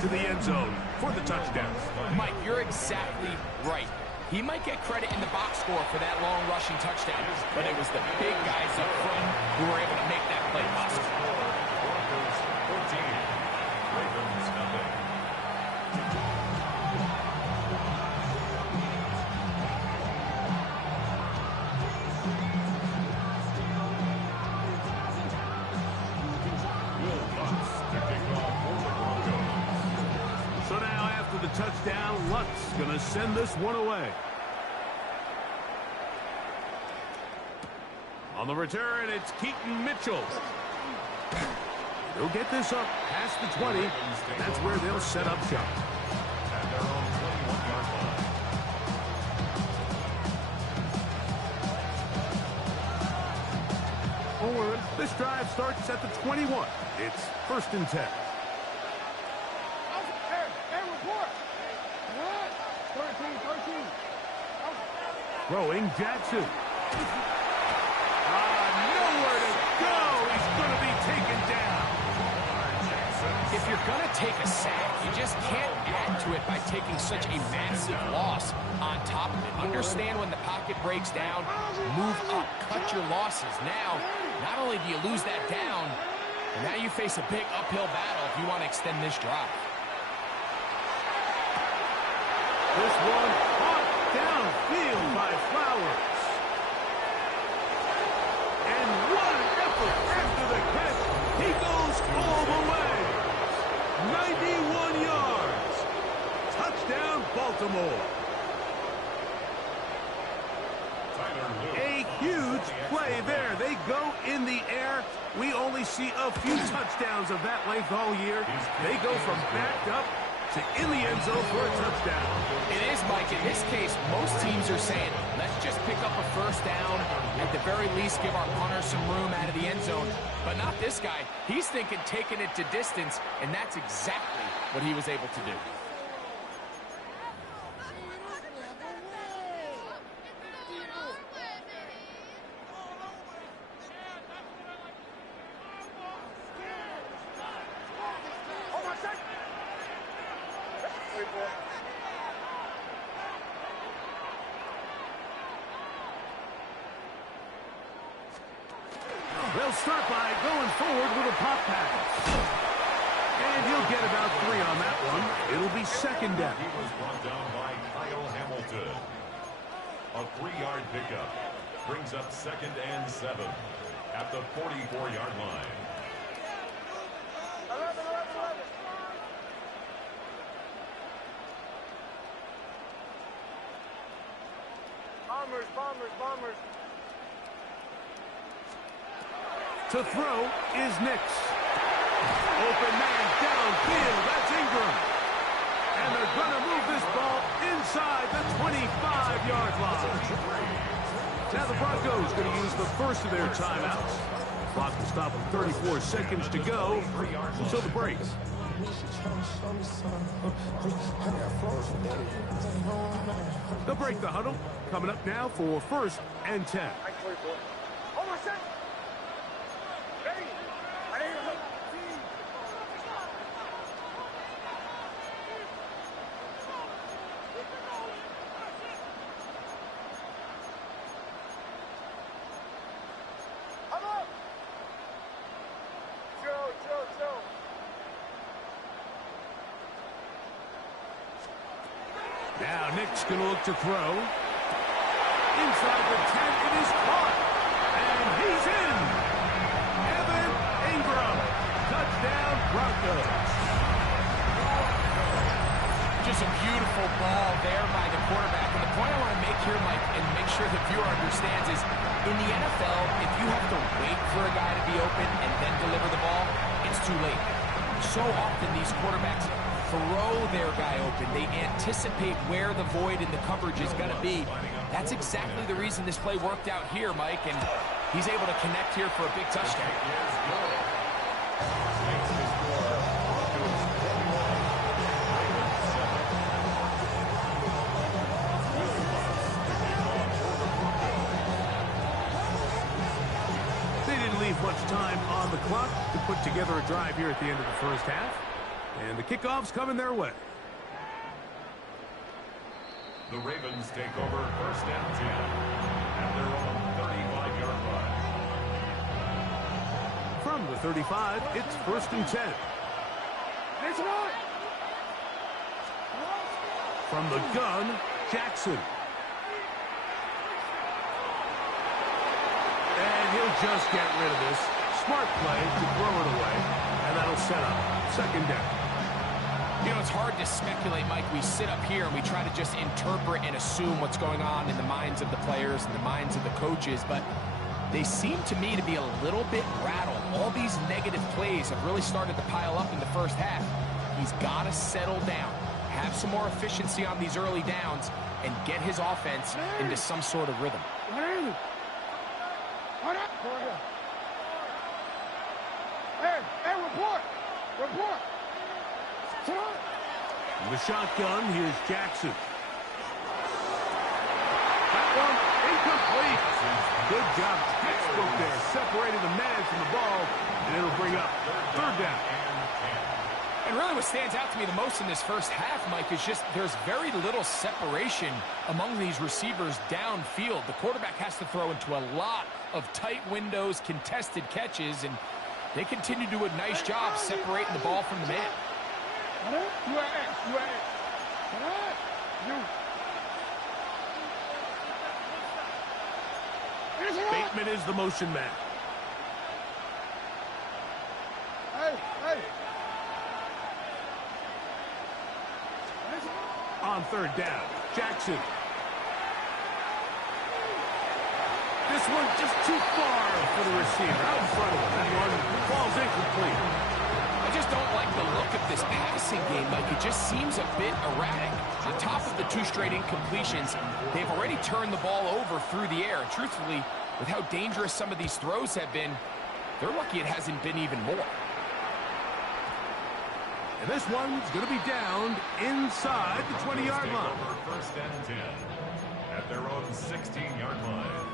to the end zone for the touchdown. Mike, you're exactly right. He might get credit in the box score for that long rushing touchdown, but it was the big guys up front who were able to make that play possible. Broncos 14, Ravens nothing. So now after the touchdown, Luck's going to send this one away. On the return, it's Keaton Mitchell. He'll get this up past the 20. That's where they'll set up shop. At their own 21-yard line. Forward, this drive starts at the 21. It's 1st and 10. Throwing Jackson. Nowhere to go. He's going to be taken down. If you're going to take a sack, you just can't add to it by taking such a massive loss on top of it. Understand when the pocket breaks down, move up, cut your losses. Now, not only do you lose that down, but now you face a big uphill battle if you want to extend this drive. This one caught downfield by Flowers. And what an effort after the catch. He goes all the way. 91 yards. Touchdown, Baltimore. A huge play there. They go in the air. We only see a few touchdowns of that length all year. They go from backed up to in the end zone for a touchdown. It is, Mike. In this case, most teams are saying, let's just pick up a first down. At the very least, give our punter some room out of the end zone. But not this guy. He's thinking taking it to distance, and that's exactly what he was able to do. They'll start by going forward with a pop pass. And he'll get about 3 on that one. It'll be 2nd down. He was brought down by Kyle Hamilton. A 3-yard pickup brings up 2nd and 7 at the 44-yard line. Bombers. To throw is Nix. Open man downfield. That's Ingram. And they're going to move this ball inside the 25-yard line. Now the Broncos going to use the first of their timeouts. Clock will stop with 34 seconds to go until the break. They'll break the huddle. Coming up now for 1st and 10. Now Nick's going to look to throw. Inside the 10, it is caught. And he's in. Evan Ingram. Touchdown, Broncos. Just a beautiful ball there by the quarterback. And the point I want to make here, Mike, and make sure the viewer understands is, in the NFL, if you have to wait for a guy to be open and then deliver the ball, it's too late. So often these quarterbacks throw their guy open. They anticipate where the void in the coverage is going to be. That's exactly the reason this play worked out here, Mike, and he's able to connect here for a big touchdown. They didn't leave much time on the clock to put together a drive here at the end of the first half. And the kickoff's coming their way. The Ravens take over first and 10 at their own 35-yard line. From the 35, it's first and 10. From the gun, Jackson. And he'll just get rid of this. Smart play to throw it away. And that'll set up second down. You know, it's hard to speculate, Mike. We sit up here and we try to just interpret and assume what's going on in the minds of the players and the minds of the coaches, but they seem to me to be a little bit rattled. All these negative plays have really started to pile up in the first half. He's got to settle down, have some more efficiency on these early downs, and get his offense into some sort of rhythm. Report. The shotgun, here's Jackson. That one incomplete. Good job, textbook there, separating the man from the ball, and it'll bring up third down. And really what stands out to me the most in this first half, Mike, is just there's very little separation among these receivers downfield. The quarterback has to throw into a lot of tight windows, contested catches, and they continue to do a nice job separating the ball from the man. Bateman is the motion man. On third down, Jackson. This one just too far for the receiver. Out in front of him. That one falls incomplete. I just don't like the look of this passing game, Mike. It just seems a bit erratic. The top of the two straight incompletions, they've already turned the ball over through the air. Truthfully, with how dangerous some of these throws have been, they're lucky it hasn't been even more. And this one's going to be downed inside the 20-yard line. First and 10 at their own 16-yard line.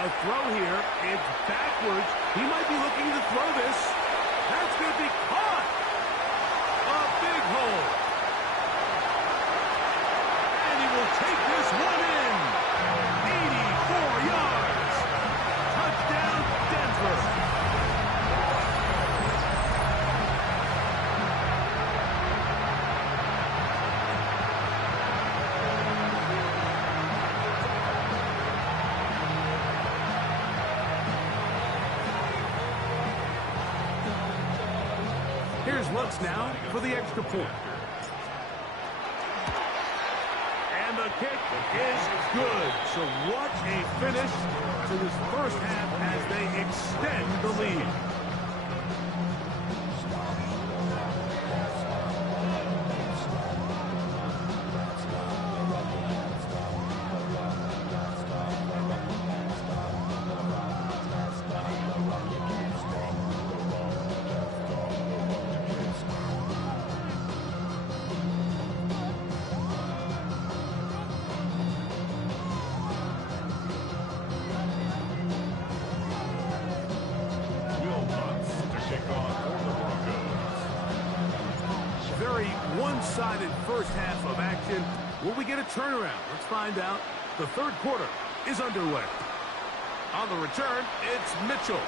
A throw here. It's backwards. He might be looking to throw this. That's going to be caught. A big hole. And he will take this one in. 84 yards. Touchdown, Denver. Here's Lutz now for the extra point. And the kick is good. So what a finish to this first half as they extend the lead. One-sided first half of action. Will we get a turnaround? Let's find out. The third quarter is underway. On the return, it's Mitchell.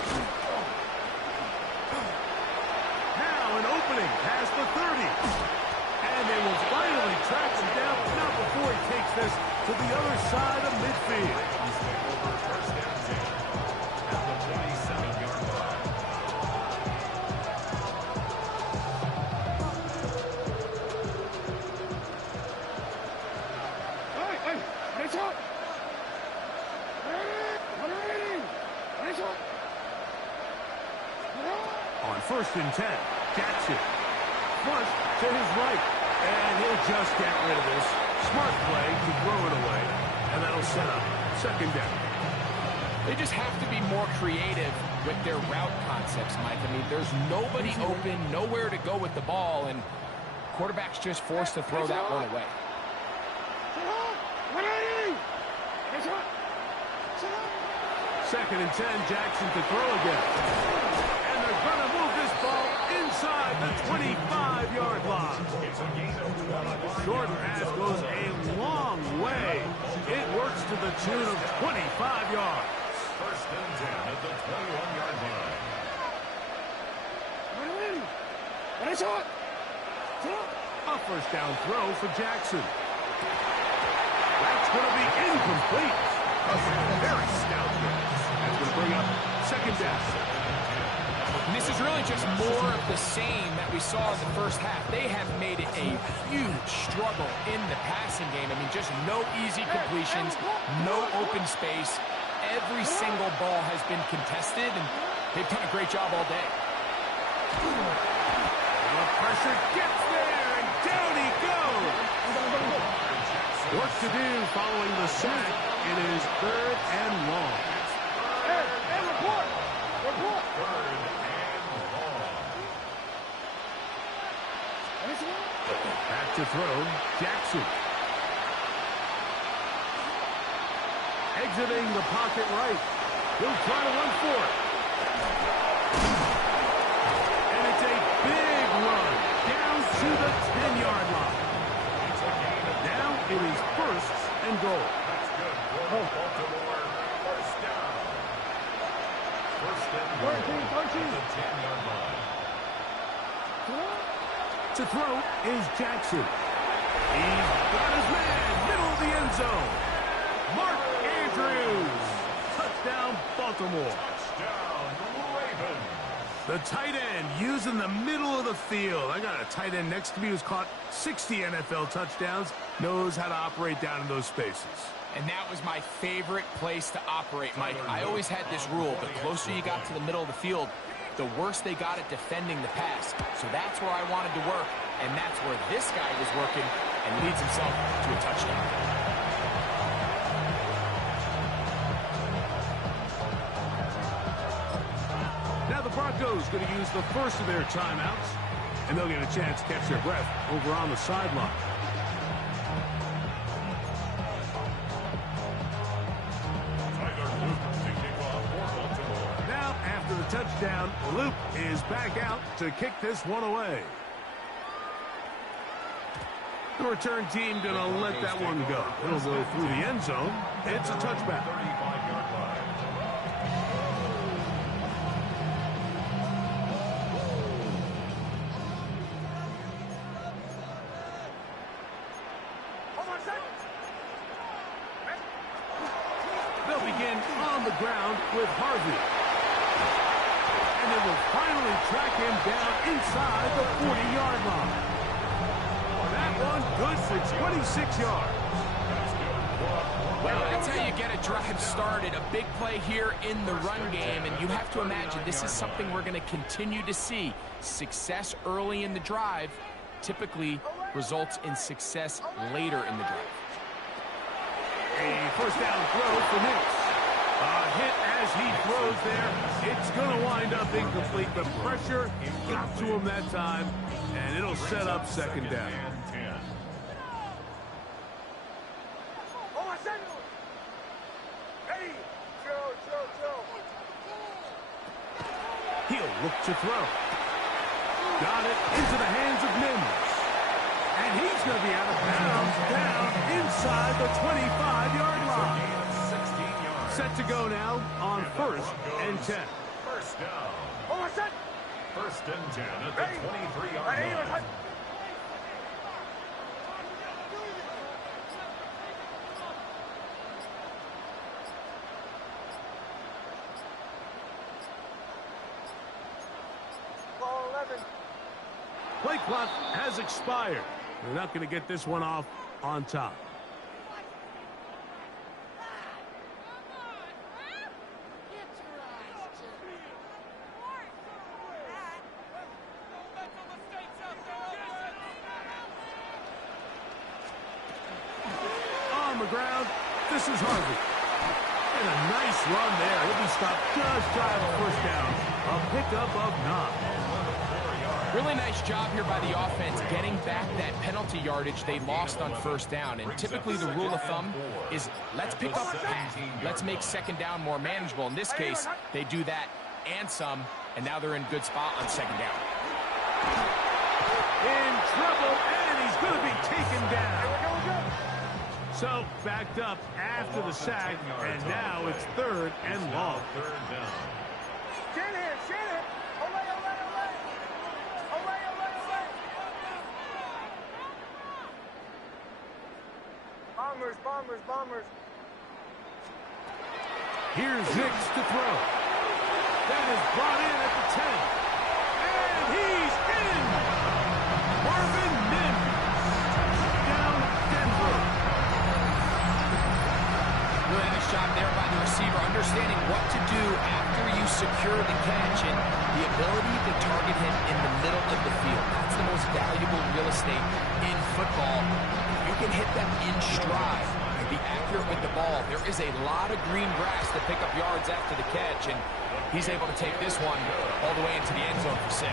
Now an opening past the 30. And they will finally track him down, but not before he takes this to the other side of midfield. First and 10 at the 27-yard line. On first and 10, Jackson flush to his right. And he'll just get rid of this. Smart play to throw it away. And that'll set up second down. They just have to be more creative with their route concepts, Mike. I mean, there's nobody open, nowhere to go with the ball, and quarterback's just forced to throw that one away. Second and 10, Jackson to throw again. And they're going to move this ball inside the 25-yard line. Short pass goes a long way. It works to the tune of 25 yards. First and 10 at the 21-yard line. A first down throw for Jackson. That's going to be incomplete. A very stout miss. That's going to bring up second down. And this is really just more of the same that we saw in the first half. They have made it a huge struggle in the passing game. I mean, just no easy completions, no open space. Every single ball has been contested, and they've done a great job all day. The pressure gets there, and down he goes. Work to do following the sack. It is third and long. Third and long. Back to throw, Jackson. Exiting the pocket right. He'll try to run for it. And it's a big run down to the 10-yard line. Now it is first and goal. That's good for Baltimore. First down. First and goal at the 10-yard line. To throw is Jackson. He's got his man, middle of the end zone. Mark Andrews. Touchdown, Baltimore. Touchdown, Ravens. The tight end using the middle of the field. I got a tight end next to me who's caught 60 NFL touchdowns, knows how to operate down in those spaces. And that was my favorite place to operate, Mike. I always had this rule. The closer you got to the middle of the field, the worse they got at defending the pass. So that's where I wanted to work, and that's where this guy was working and leads himself to a touchdown. Now the Broncos going to use the first of their timeouts, and they'll get a chance to catch their breath over on the sideline. Now, after the touchdown, Luke is back out to kick this one away. The return team going to let that one go. It'll go through the end zone. It's a touchback. 35-yard line. They'll begin on the ground with Harvey. And they will finally track him down inside the 40-yard line. That one good for 26 yards. Well, that's how you get a drive started. A big play here in the run game, and you have to imagine this is something we're going to continue to see. Success early in the drive typically results in success later in the drive. A first down throw for Nix. A hit as he throws there. It's going to wind up incomplete. The pressure got to him that time, and it'll set up second down. He'll look to throw. Got it into the hands of Mims. And he's going to be out of bounds down inside the 25-yard line. Set to go now on first and 10. First down. First and 10 at the 23-yard line. Play clock has expired. They're not going to get this one off on top. ground. This is Harvey. And a nice run there. He'll be stopped just shy of a first down. A pickup of 9. Really nice job here by the offense getting back that penalty yardage they lost on first down. And typically the rule of thumb is let's pick up half. Let's make second down more manageable. In this case, they do that and some, and now they're in good spot on second down. In trouble, and he's going to be taken down. So, backed up after the sack, and now it's 3rd and long. Bombers. Here's Nix to throw. That is brought in at the 10. And he's in! Marvin Mims. Down Denver. Really nice job there by the receiver, understanding what to do after you secure the catch and the ability to target him in the middle of the field. That's the most valuable real estate in football. You can hit them in stride and be accurate with the ball. There is a lot of green grass to pick up yards after the catch, and he's able to take this one all the way into the end zone for 6.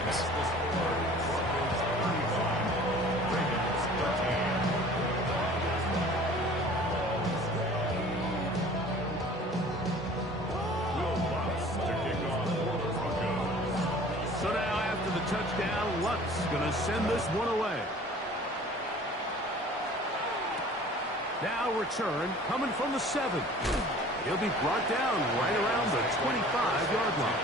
So now after the touchdown, Lutz going to send this one away. Now return coming from the 7. He'll be brought down right around the 25-yard line.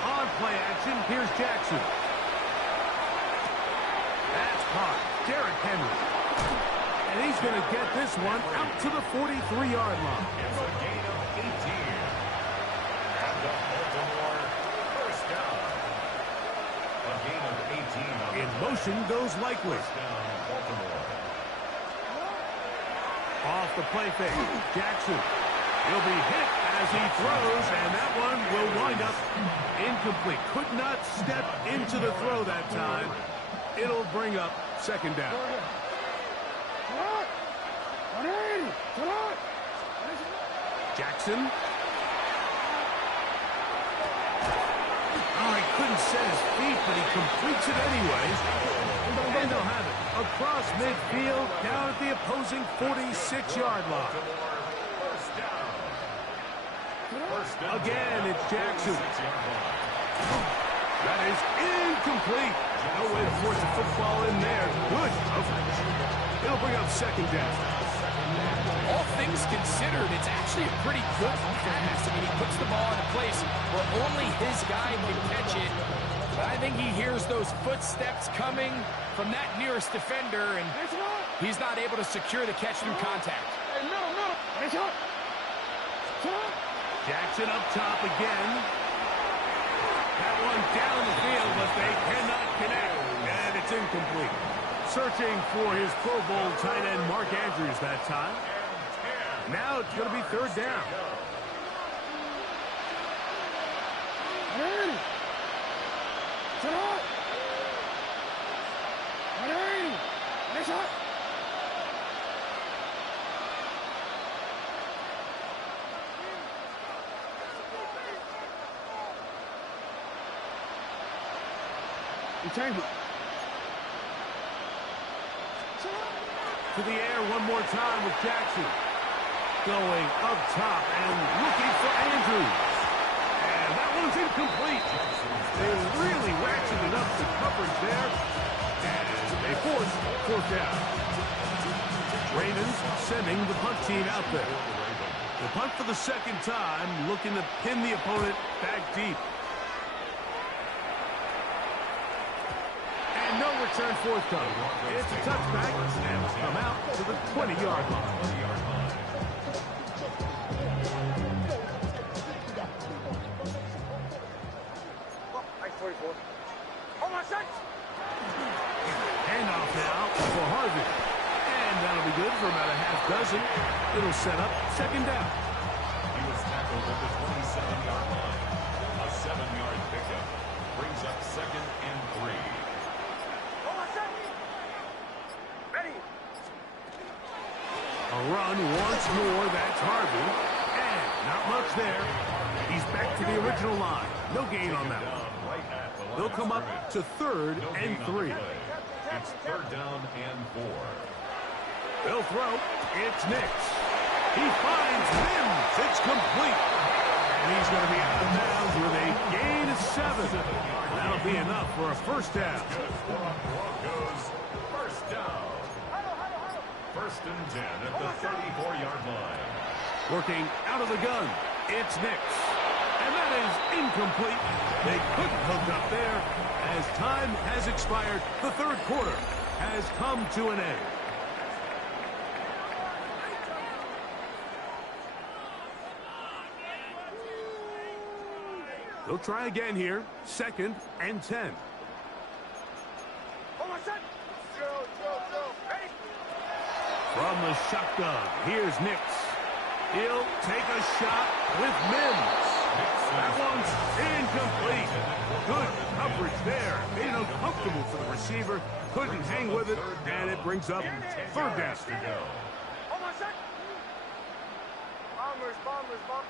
On play action, here's Jackson. That's caught. Derrick Henry. And he's going to get this one out to the 43-yard line. It's a gain of 18. And the Baltimore first down. A gain of 18. In motion goes Likely. First down, Baltimore. Off the play fake. Jackson. He'll be hit as he throws, and that one will wind up incomplete. Could not step into the throw that time. It'll bring up second down. Jackson. Oh, he couldn't set his feet, but he completes it anyways. And they'll have it across midfield, down at the opposing 46-yard line. Again, it's Jackson. That is incomplete. No way to force a football in there. Good coverage. It'll bring up second down. All things considered, it's actually a pretty good pass. I mean, he puts the ball in a place where only his guy can catch it. But I think he hears those footsteps coming from that nearest defender, and he's not able to secure the catch through contact. Jackson up top again. That one down the field, but they cannot connect. And it's incomplete. Searching for his Pro Bowl tight end Mark Andrews that time. Now it's going to be third down. To the air one more time with Jackson. Going up top and looking for Andrews. And that one's incomplete. They really ratcheted up the coverage there. And they force fourth down. Ravens sending the punt team out there. The punt for the second time, looking to pin the opponent back deep. And no return forthcoming. It's a touchback, and will come out to the 20-yard line. Handoff now for Harvey. And that'll be good for about a half dozen. It'll set up second down. He was tackled at the 26. 7-yard line. A 7-yard pickup brings up 2nd and 3. Ready. A run once more. That's Harvey. And not much there. He's back to the original line. No gain on that one. They'll come up to 3rd and 3. It's 3rd down and 4. They'll throw. It's Nix. He finds Mims. It's complete. And he's going to be out of bounds with a gain of 7. That'll be enough for a first down. Broncos, first down. 1st and 10 at the 34-yard line. Working out of the gun. It's Nix. And that is incomplete. They couldn't hook up there. As time has expired, the 3rd quarter has come to an end. They'll try again here. 2nd and 10. From the shotgun, here's Nix. He'll take a shot with Mims. That one's incomplete. Good coverage there. Made it uncomfortable for the receiver. Couldn't hang with it, and it brings up 3rd down. Bombers.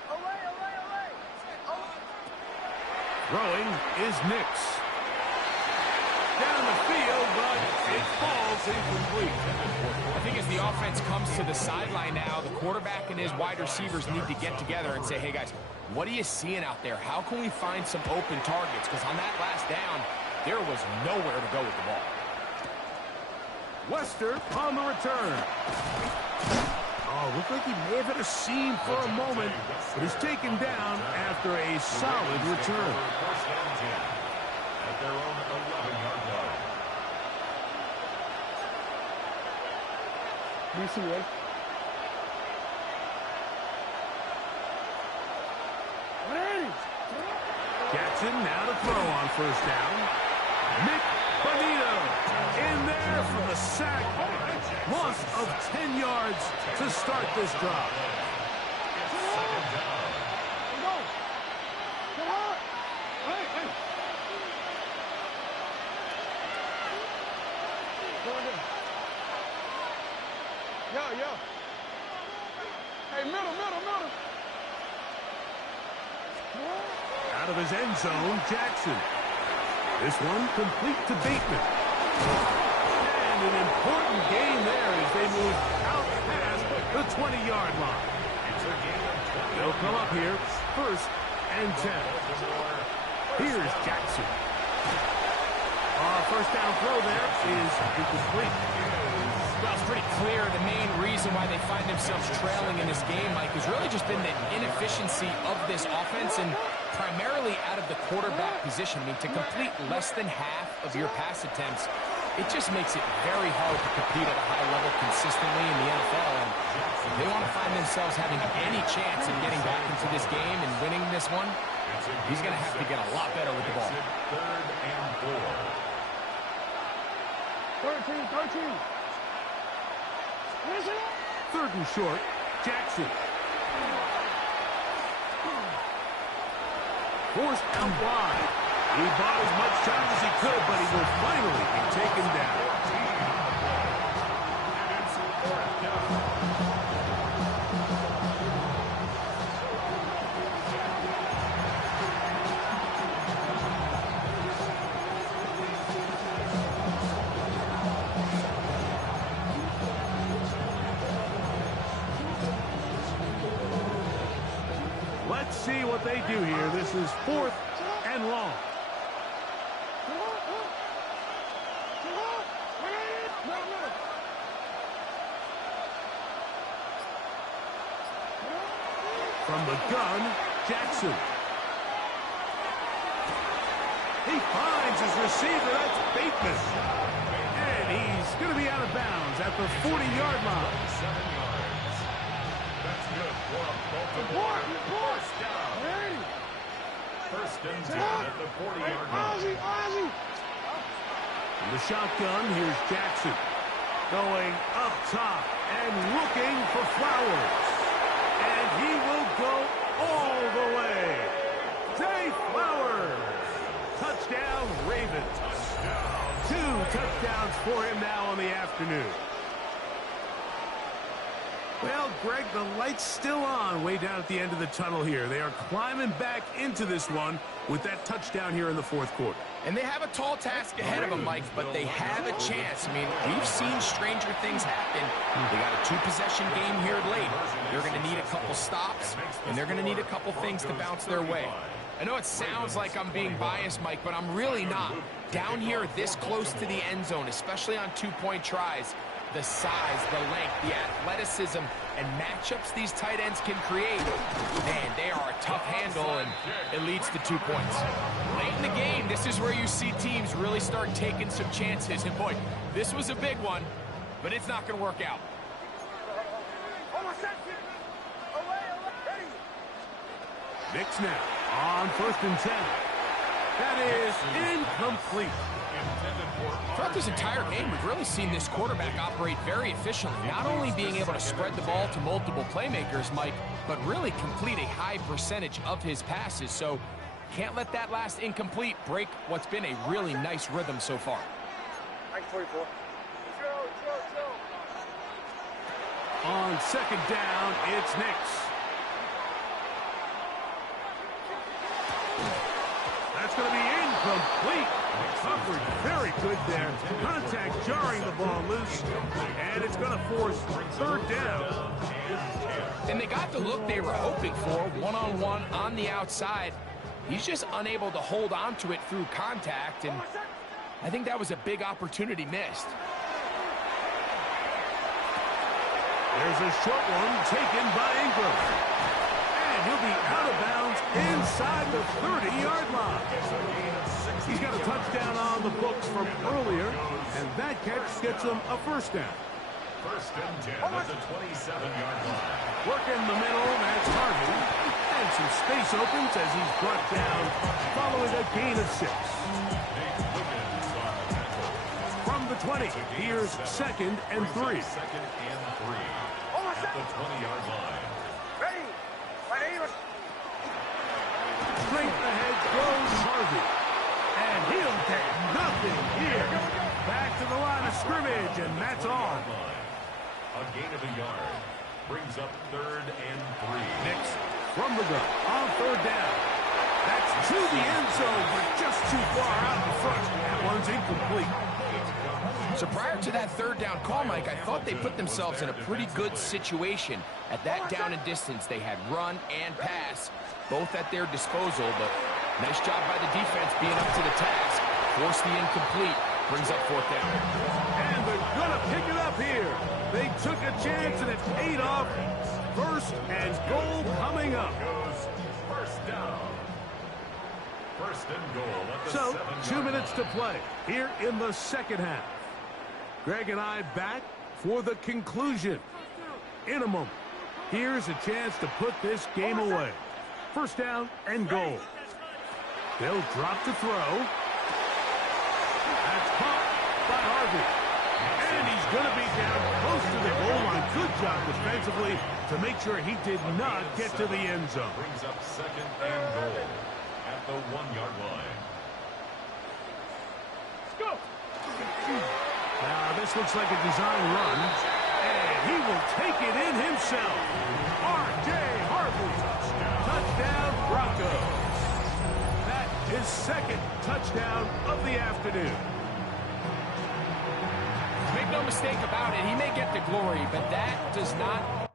Away. Throwing is Nix. Down the field, but it falls incomplete. I think as the offense comes to the sideline now, the quarterback and his wide receivers need to get together and say, hey, guys, what are you seeing out there? How can we find some open targets? Because on that last down, there was nowhere to go with the ball. Wester on the return. Oh, looked like he may have hit a seam for a moment, but he's taken down after a solid return. 1st and 10 at their own 11-yard line. Jackson now to throw on 1st down. Nick Bonito in there for the sack. Loss of 10 yards to start this drive. It's 2nd down. Yo. Hey, middle. Out of his end zone, Jackson. This one complete to Bateman. And an important gain there as they move out past the 20-yard line. It's a gain of 20. They'll come up here, 1st and 10. Here's Jackson. 1st down throw there is incomplete. Well, it's pretty clear the main reason why they find themselves trailing in this game, Mike, has really just been the inefficiency of this offense and primarily out of the quarterback position. I mean, to complete less than half of your pass attempts, it just makes it very hard to compete at a high level consistently in the NFL. And if they want to find themselves having any chance of getting back into this game and winning this one, he's going to have to get a lot better with the ball. 3rd and 4. 13. 3rd and short, Jackson. Forced out wide. He bought as much time as he could, but he will finally be taken down. And it's 4th down. Let's see what they do here. This is 4th and long. From the gun, Jackson. He finds his receiver. That's Bateman. And he's going to be out of bounds at the 40-yard line. 7 yards. That's good for a Baltimore first down. 1st and 10 at the 40-yard line. From the shotgun, here's Jackson. Going up top and looking for Flowers. And he will go all the way. Dolphins. 2 touchdowns for him now on the afternoon. Well, Greg, the light's still on way down at the end of the tunnel here. They are climbing back into this one with that touchdown here in the fourth quarter. And they have a tall task ahead of them, Mike, but they have a chance. I mean, we've seen stranger things happen. They got a 2-possession game here late. They're going to need a couple stops, and they're going to need a couple things to bounce their way. I know it sounds like I'm being biased, Mike, but I'm really not. Down here this close to the end zone, especially on 2-point tries, the size, the length, the athleticism, and matchups these tight ends can create, man, they are a tough handle, and it leads to 2 points. Late in the game, this is where you see teams really start taking some chances. And boy, this was a big one, but it's not going to work out. Knicks now on 1st and 10. That is incomplete. Throughout this entire game, we've really seen this quarterback operate very efficiently, not only being able to spread the ball to multiple playmakers, Mike, but really complete a high percentage of his passes. So can't let that last incomplete break what's been a really nice rhythm so far. 44. On 2nd down, it's Knicks. That's going to be incomplete. Coverage very good there. Contact jarring the ball loose. And it's going to force 3rd down. And they got the look they were hoping for, one-on-one on the outside. He's just unable to hold on to it through contact, and I think that was a big opportunity missed. There's a short one taken by Ingram. And he'll be out of bounds inside the 30-yard line. He's got a touchdown on the books from earlier, and that catch gets him a 1st down. 1st and 10 at the 27-yard line. Work in the middle, that's Harvey. And some space opens as he's brought down following a gain of 6. From the 20, here's 2nd and 3. 2nd and 3 at the 20-yard line. Ready. My name is... Straight ahead goes Harvey. And he'll get nothing here. Back to the line of scrimmage, and that's all. A gain of a yard brings up 3rd and 3. Knicks from the gun on 3rd down. That's to the end zone, but just too far out in front. That one's incomplete. So prior to that 3rd down call, Mike, I thought they put themselves in a pretty good situation. At that down and distance, they had run and pass, both at their disposal, but nice job by the defense being up to the task. Force the incomplete, brings up 4th down. And they're going to pick it up here. They took a chance, and it paid off. 1st and goal coming up. 1st down. 1st and goal at the So, 7-yard 2 minutes to line. play here in the 2nd half. Greg and I back for the conclusion. In a moment, here's a chance to put this game away. 1st down and goal. They'll drop to throw. That's caught by Harvey. And he's going to be down close to the goal line. Good job defensively to make sure he did not get to the end zone. Brings up 2nd and goal at the 1-yard line. Go. Now, this looks like a design run, and he will take it in himself. R.J. Harvey, touchdown Broncos. That is 2nd touchdown of the afternoon. Make no mistake about it, he may get the glory, but that does not